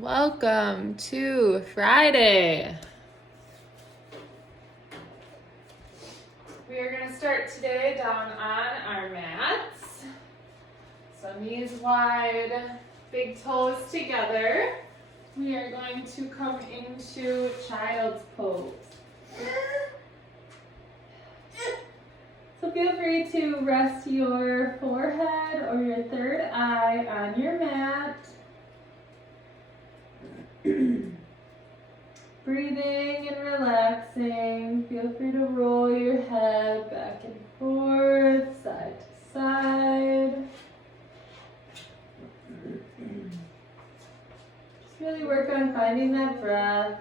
Welcome to Friday. We are going to start today down on our mats. So knees wide, big toes together. We are going to come into child's pose. So feel free to rest your forehead or your third eye on your mat. Breathing and relaxing. Feel free to roll your head back and forth, side to side. Just really work on finding that breath.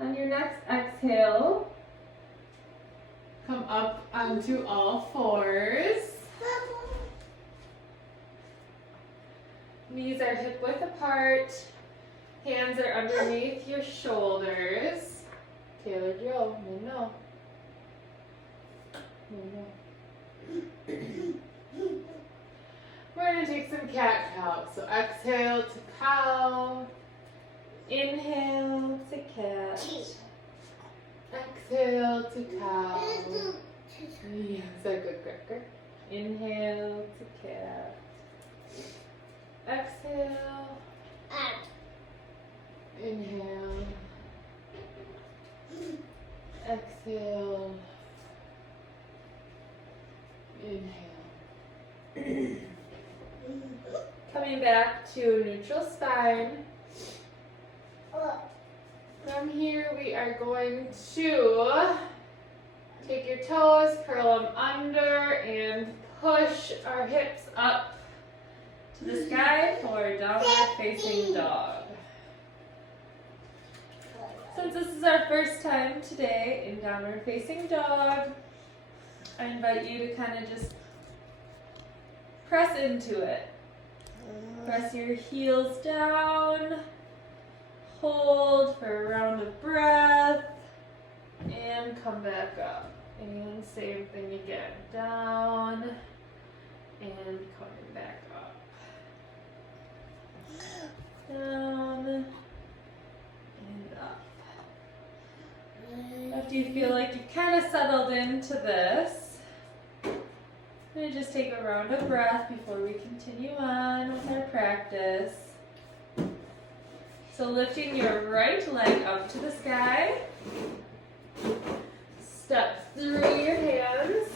On your next exhale, come up onto all fours. Knees are hip width apart. Hands are underneath your shoulders. Taylor Joe, no. We're going to take some cat-cow. So exhale to cow. Inhale to cat. Exhale to cow. Yes, a good cracker. Inhale to cat. Exhale. Inhale. Exhale. Inhale. Coming back to neutral spine. From here, we are going to take your toes, curl them under, and push our hips up to the sky for downward facing dog. Since this is our first time today in downward facing dog, I invite you to kind of just press into it. Press your heels down. Hold for a round of breath and come back up. And same thing again. Down and coming back up. Down and up. After you feel like you kind of settled into this, I'm going to just take a round of breath before we continue on with our practice. So lifting your right leg up to the sky, step through your hands,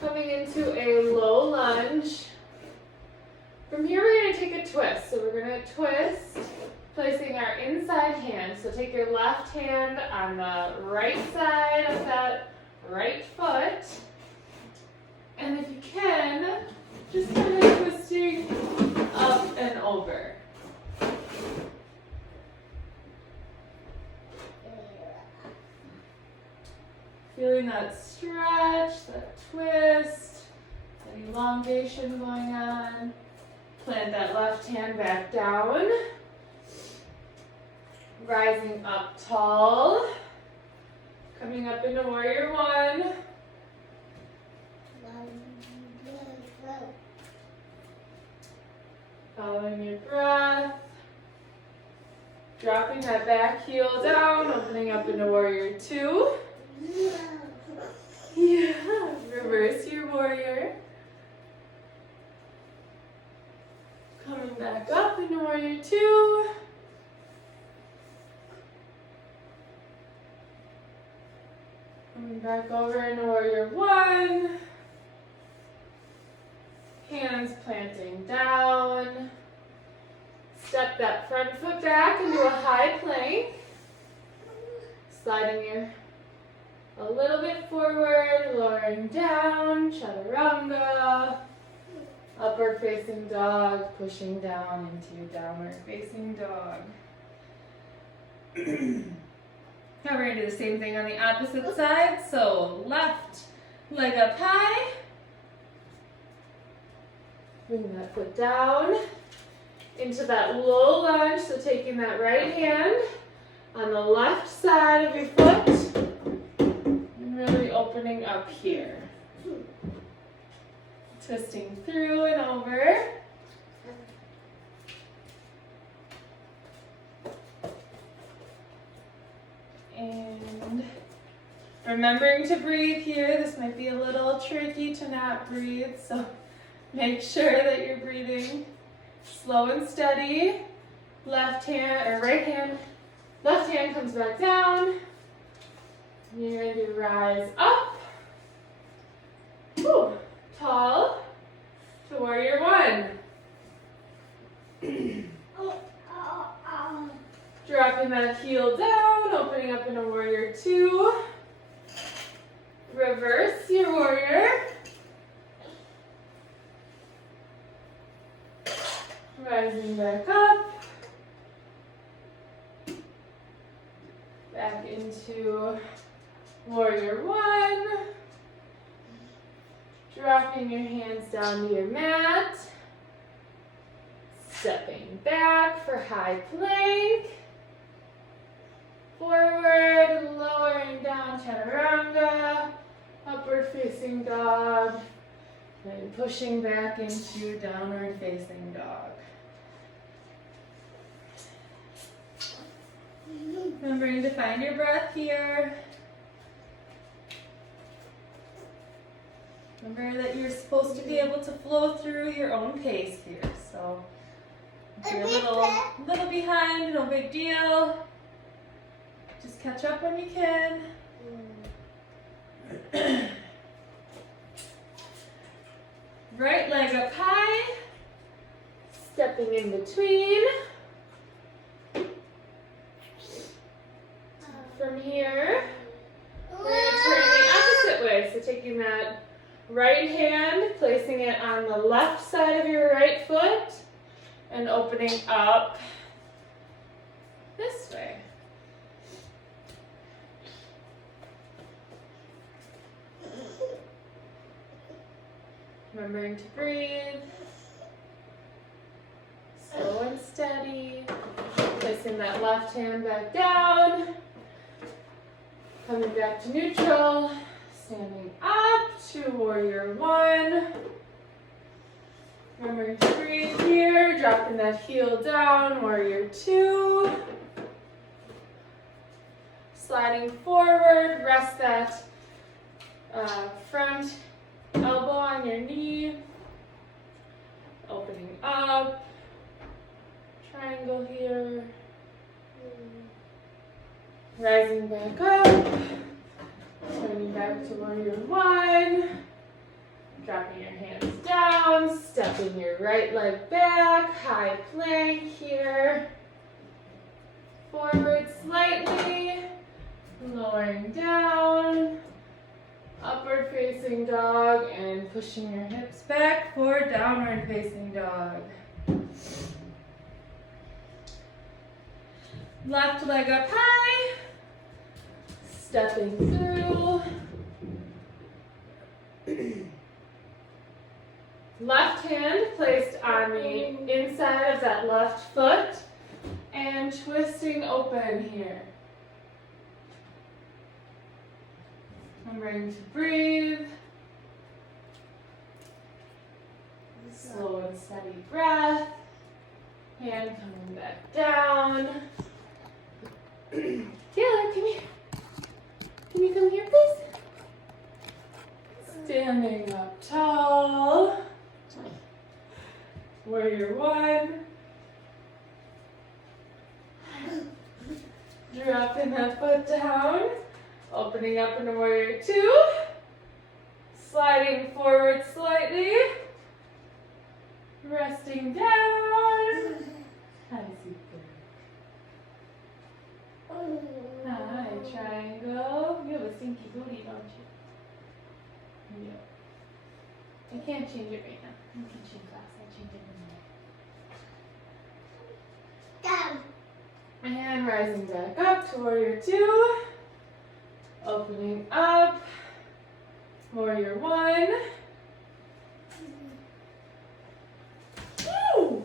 coming into a low lunge. From here we're going to take a twist. So we're going to twist, placing our inside hand. So take your left hand on the right side of that right foot, and if you can, just kind of twisting up and over. Feeling that stretch, that twist, that elongation going on. Plant that left hand back down. Rising up tall. Coming up into warrior one. Following your breath. Dropping that back heel down, opening up into warrior two. Yeah, reverse your warrior. Coming back up into warrior two. Coming back over into warrior one. Hands planting down. Step that front foot back into a high plank. Sliding your A little bit forward, lowering down, chaturanga. Upward facing dog, pushing down into downward facing dog. Now we're going to do the same thing on the opposite side. So left leg up high. Bring that foot down into that low lunge. So taking that right hand on the left side of your foot and really opening up here. Twisting through and over. And remembering to breathe here. This might be a little tricky to not breathe, so make sure that you're breathing slow and steady. Left hand or right hand, left hand comes back down. And you're going to rise up. Whew. Tall to warrior one. Dropping that heel down, opening up into warrior two. Reverse your warrior. Rising back up. Back into warrior one. Dropping your hands down to your mat. Stepping back for high plank. Forward, lowering down, chaturanga. Upward facing dog. And pushing back into downward facing dog. Remembering to find your breath here. Remember that you're supposed to be able to flow through your own pace here. So if you're a little behind, no big deal. Just catch up when you can. Right leg up high. Stepping in between. From here, we're going to turn the opposite way. So taking that right hand, placing it on the left side of your right foot, and opening up this way. Remembering to breathe. Slow and steady. Placing that left hand back down. Coming back to neutral. Standing up to warrior one. Remembering to breathe here. Dropping that heel down, warrior two. Sliding forward. Rest that front elbow on your knee. Opening up. Triangle here. Rising back up. Turning back to warrior one. Dropping your hands down. Stepping your right leg back. High plank here. Forward slightly. Lowering down. Upward facing dog and pushing your hips back for downward facing dog. Left leg up high. Stepping through. Left hand placed on the inside of that left foot and twisting open here. Remembering to breathe. Slow and steady breath. Hand coming back down. Taylor, come here. Can you come here, please? Standing up tall. Warrior one. Dropping that foot down. Opening up into warrior two. Sliding forward slightly. Resting down. High super. High triangle. You have a stinky booty. I can't change it right now. I'm teaching class. I'll change it in a minute. And rising back up to warrior two. Opening up. Warrior one. Woo!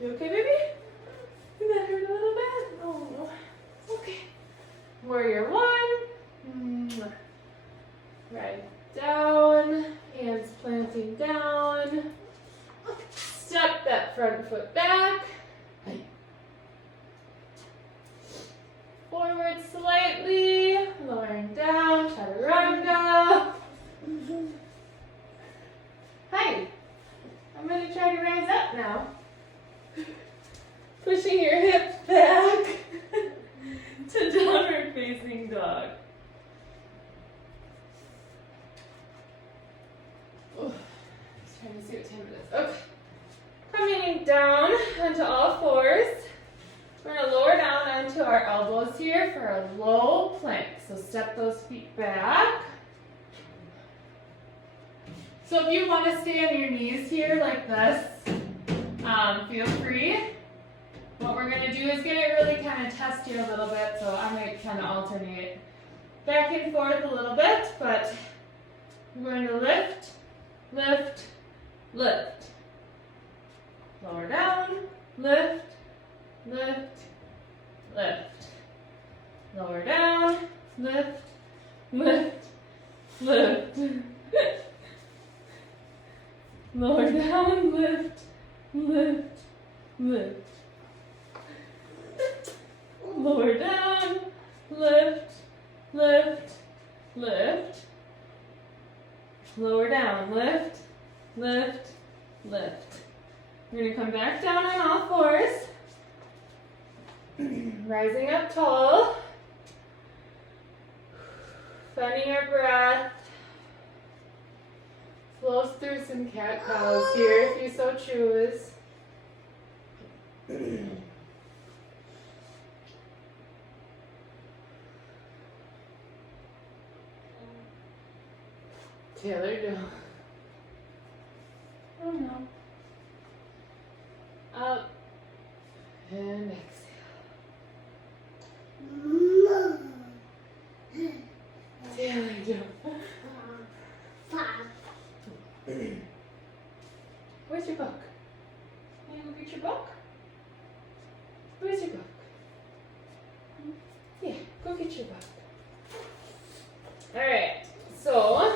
You okay, baby? Did that hurt a little bit? Oh, okay. Warrior one. Right down. Hands planting down. Step that front foot back. Forward slightly. Lowering down. Chaturanga. Hi. I'm going to try to rise up now. Pushing your hips back to downward facing dog. Ooh, just trying to see what time it is. Okay. Coming down onto all fours. We're going to lower down onto our elbows here for a low plank. So step those feet back. So if you want to stay on your knees here like this, feel free. What we're going to do is get it really kind of test you a little bit, so I might kind of alternate back and forth a little bit, but we're going to lift, lift, lift. Lower down, lift, lift, lift. Lower down, lift, lift, lift. Lower down, lift, lift, lift. Lower down, lift, lift, lift. Lower down, lift, lift, lift. We're going to come back down on all fours. Rising up tall. Finding our breath. Flows through some cat cows here if you so choose. Taylor, no. Oh no. Up and exhale. Taylor, no. Where's your book? Can you go get your book? Where's your book? Yeah, go get your book. Alright, so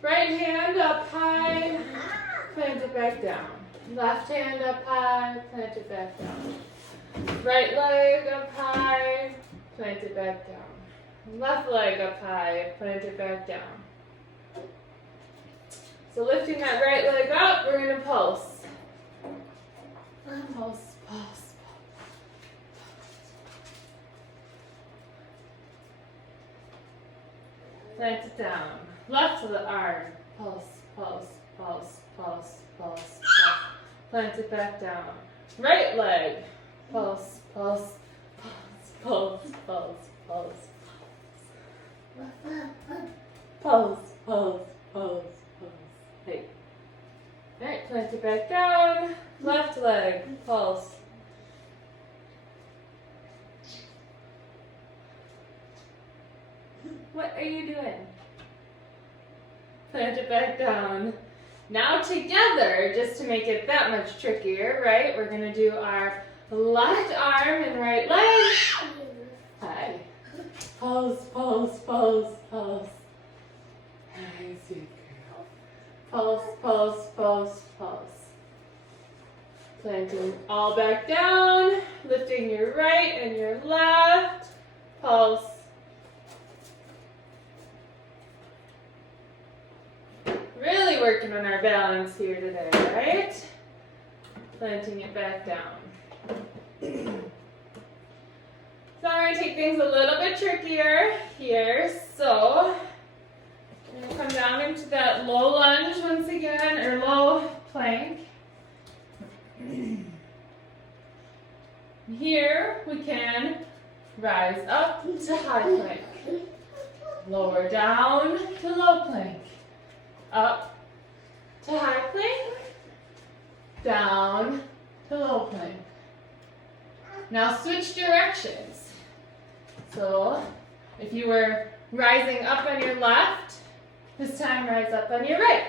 right hand up high, plant it back down. Left hand up high, plant it back down. Right leg up high, plant it back down. Left leg up high, plant it back down. So lifting that right leg up, we're going to pulse. Pulse, pulse, pulse. Plant it down. Left arm, pulse, pulse, pulse, pulse, pulse, pulse. Plant it back down. Right leg, pulse, pulse, pulse, pulse, pulse, pulse. Pulse, pulse, pulse. Hey. Alright, plant it back down. Left leg, pulse. What are you doing? Plant it back down. Now together, just to make it that much trickier, right? We're going to do our left arm and right leg. Hi. Pulse, pulse, pulse, pulse. Hi, sweet girl. Pulse, pulse, pulse, pulse. Planting all back down. Lifting your right and your left. Pulse. Really working on our balance here today, right? Planting it back down. So I'm going to take things a little bit trickier here. So I'm going to come down into that low lunge once again, or low plank. Here we can rise up to high plank. Lower down to low plank. Up to high plank, down to low plank. Now switch directions. So if you were rising up on your left, this time rise up on your right,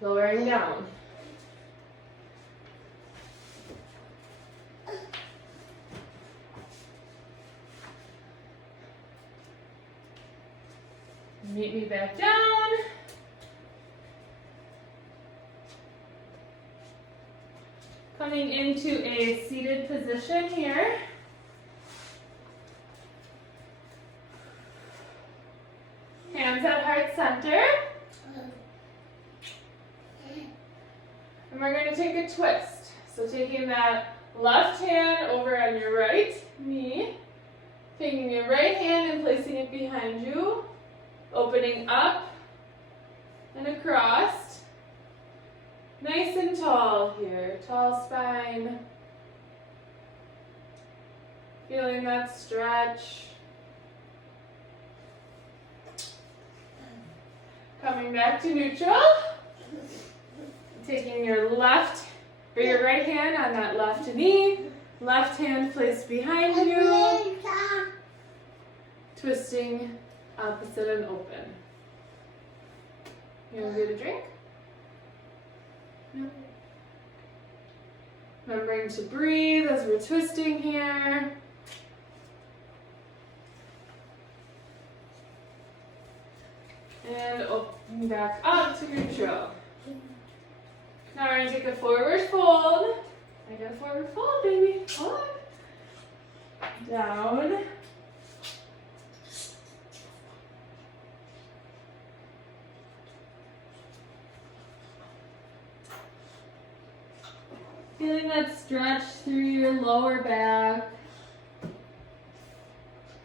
lowering down. Meet me back down. Coming into a seated position here. Hands at heart center. And we're going to take a twist. So taking that left hand over on your right knee, taking your right hand and placing it behind you, opening up and across. Nice and tall here, tall spine. Feeling that stretch. Coming back to neutral. Taking your left or your right hand on that left knee, left hand placed behind you. Twisting opposite and open. You want to get a drink? No. Remembering to breathe as we're twisting here. And open back up to neutral. Now we're going to take a forward fold. I got a forward fold, baby. Hold on. Down. Feeling that stretch through your lower back,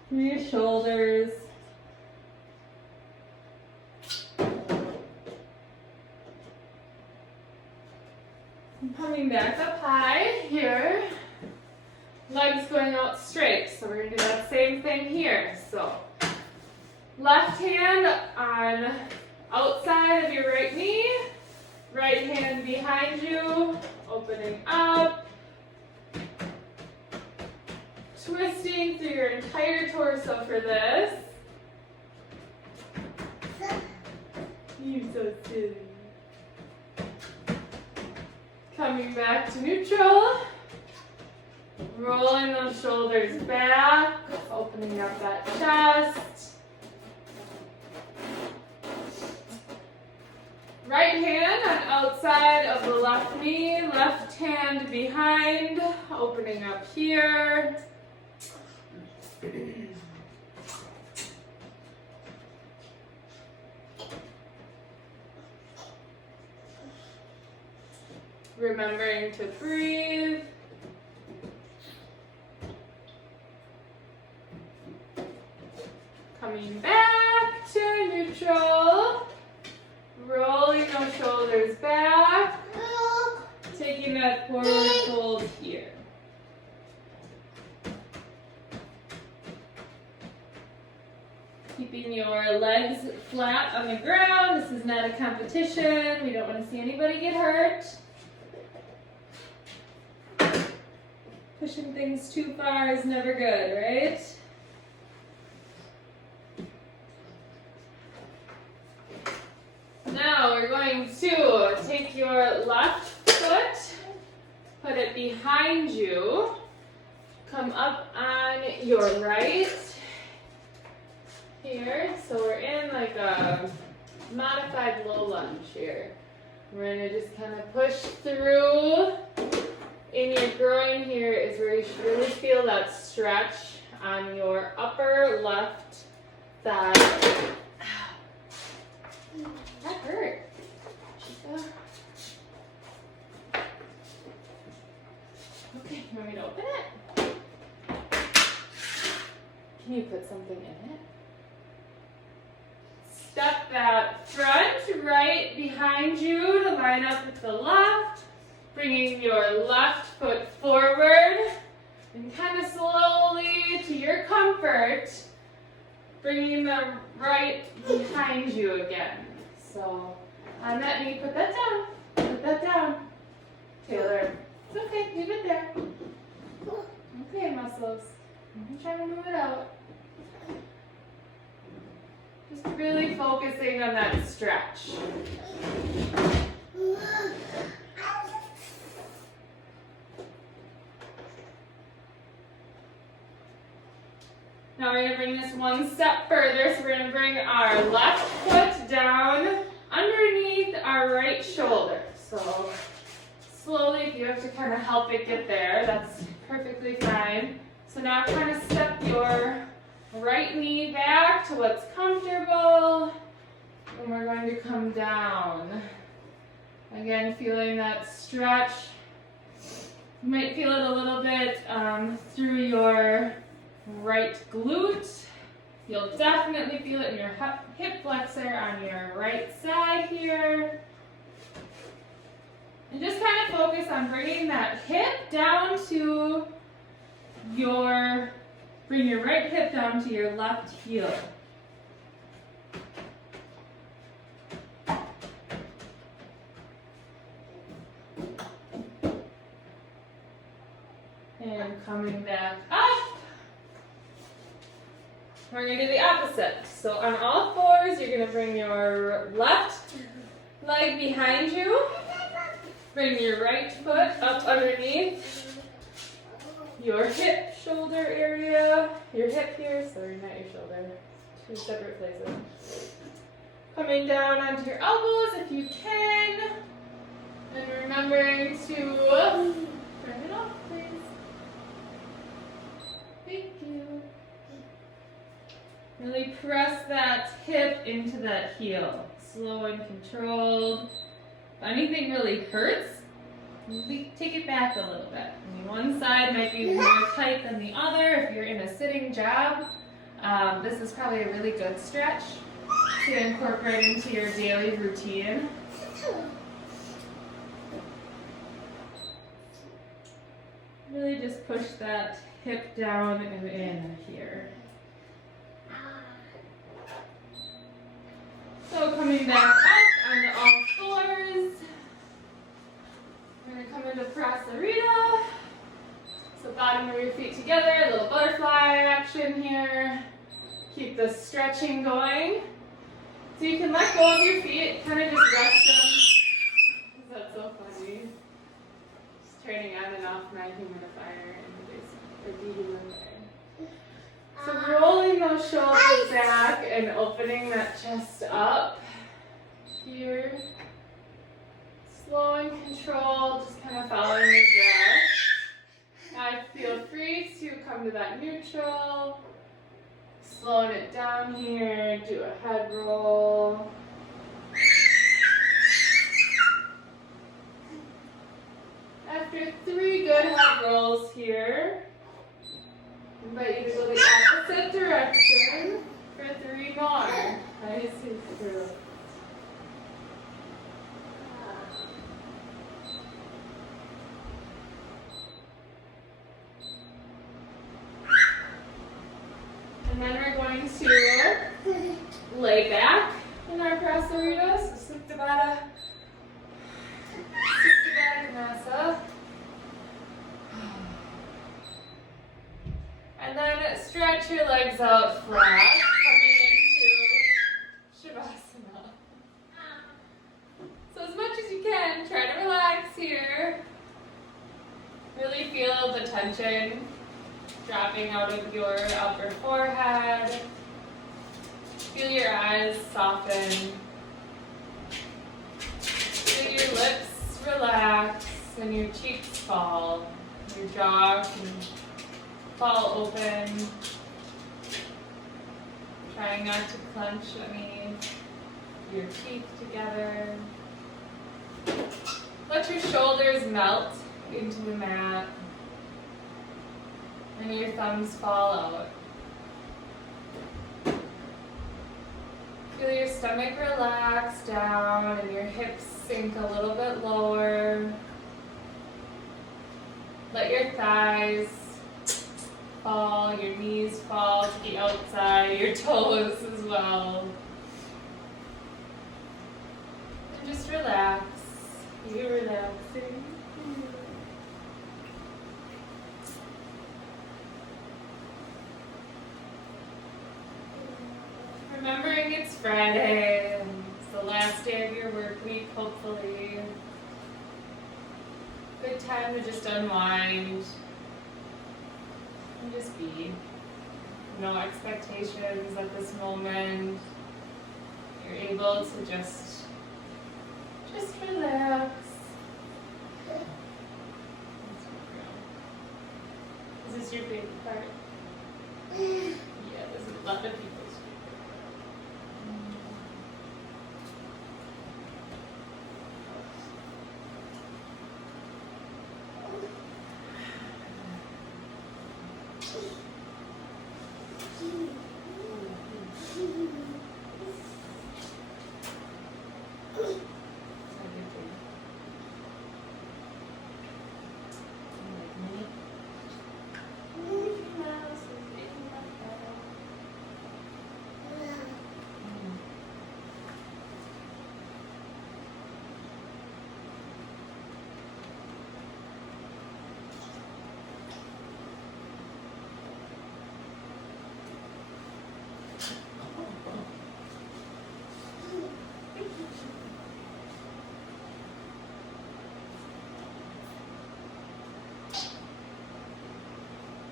through your shoulders. And coming back up high here. Legs going out straight. So we're going to do that same thing here. So left hand on outside of your right knee. Right hand behind you, opening up, twisting through your entire torso for this. You're so silly. Coming back to neutral, rolling those shoulders back, opening up that chest. Right hand on outside of the left knee, left hand behind, opening up here. Remembering to breathe. Coming back to neutral. Rolling those shoulders back, taking that forward fold here. Keeping your legs flat on the ground. This is not a competition. We don't want to see anybody get hurt. Pushing things too far is never good, right? Now we're going to take your left foot, put it behind you, come up on your right here. So we're in like a modified low lunge here. We're going to just kind of push through. In your groin here is where you should really feel that stretch on your upper left thigh. That hurt. Okay, you want me to open it? Can you put something in it? Step that front right behind you to line up with the left. Bringing your left foot forward and kind of slowly to your comfort, bringing the right behind you again. So On that knee, put that down. Put that down. Taylor. It's okay, leave it there. Okay, muscles. I'm trying to move it out. Just really focusing on that stretch. Now we're going to bring this one step further. So we're going to bring our left foot down underneath our right shoulder. So slowly, if you have to kind of help it get there, that's perfectly fine. So now kind of step your right knee back to what's comfortable. And we're going to come down. Again, feeling that stretch. You might feel it a little bit through your right glute. You'll definitely feel it in your hip flexor on your right side here. And just kind of focus on bringing that hip down to bring your right hip down to your left heel. And coming back up. We're going to do the opposite. So on all fours, you're going to bring your left leg behind you. Bring your right foot up underneath your hip shoulder area. Your hip here, sorry, not your shoulder. Two separate places. Coming down onto your elbows if you can. And remembering to turn it off, please. Thank you. Really press that hip into that heel. Slow and controlled. If anything really hurts, take it back a little bit. I mean, one side might be more tight than the other. If you're in a sitting job, this is probably a really good stretch to incorporate into your daily routine. Really just push that hip down and in here. So coming back up onto all fours. We're going to come into Prasarita. So bottom of your feet together, a little butterfly action here. Keep the stretching going. So you can let go of your feet, kind of just rest them. That's so funny. Just turning on and off my humidifier in the basement, or dehumidifier. So rolling those shoulders back and opening that chest up here. Slow and controlled, just kind of following your breath. Now feel free to come to that neutral. Slowing it down here, do a head roll. After 3 good head rolls here, I invite you to go the opposite direction for 3 more. Nice and through. And then we're going to lay back in our Prasarita. So Supta Baddha Konasana. And then stretch your legs out flat, coming into Shavasana. So as much as you can, try to relax here. Really feel the tension dropping out of your upper forehead. Feel your eyes soften. Feel your lips relax and your cheeks fall. Your jaw can fall open. Trying not to clench your teeth together. Let your shoulders melt into the mat. And your thumbs fall out. Feel your stomach relax down and your hips sink a little bit lower. Let your thighs fall, your knees fall to the outside, your toes as well. And just Be relaxing. Remembering it's Friday and it's the last day of your work week, hopefully. Good time to just unwind and just be. No expectations at this moment. You're able to just relax. Is this your favorite part? Yeah, this is a lot of people's favorite.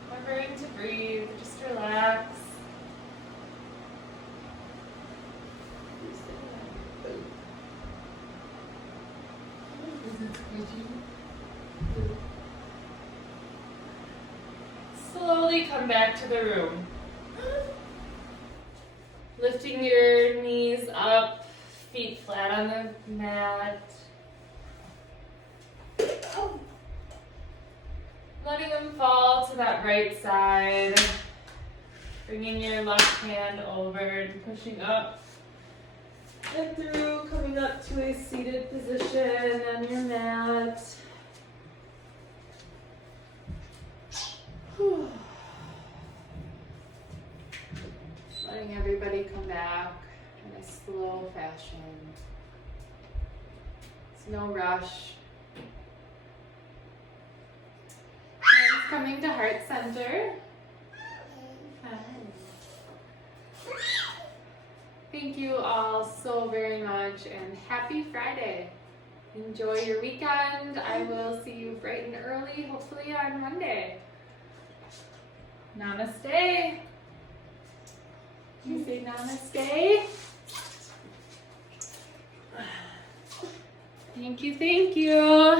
Remembering to breathe, just relax. Slowly come back to the room. Lifting your knees up, feet flat on the mat. Letting them fall to that right side. Bringing your left hand over and pushing up and through, coming up to a seated position on your mat. Letting everybody come back in a slow fashion. It's no rush. Hands coming to heart center. Hi. Thank you all so very much and happy Friday. Enjoy your weekend. I will see you bright and early, hopefully on Monday. Namaste. You say namaste. Thank you, thank you.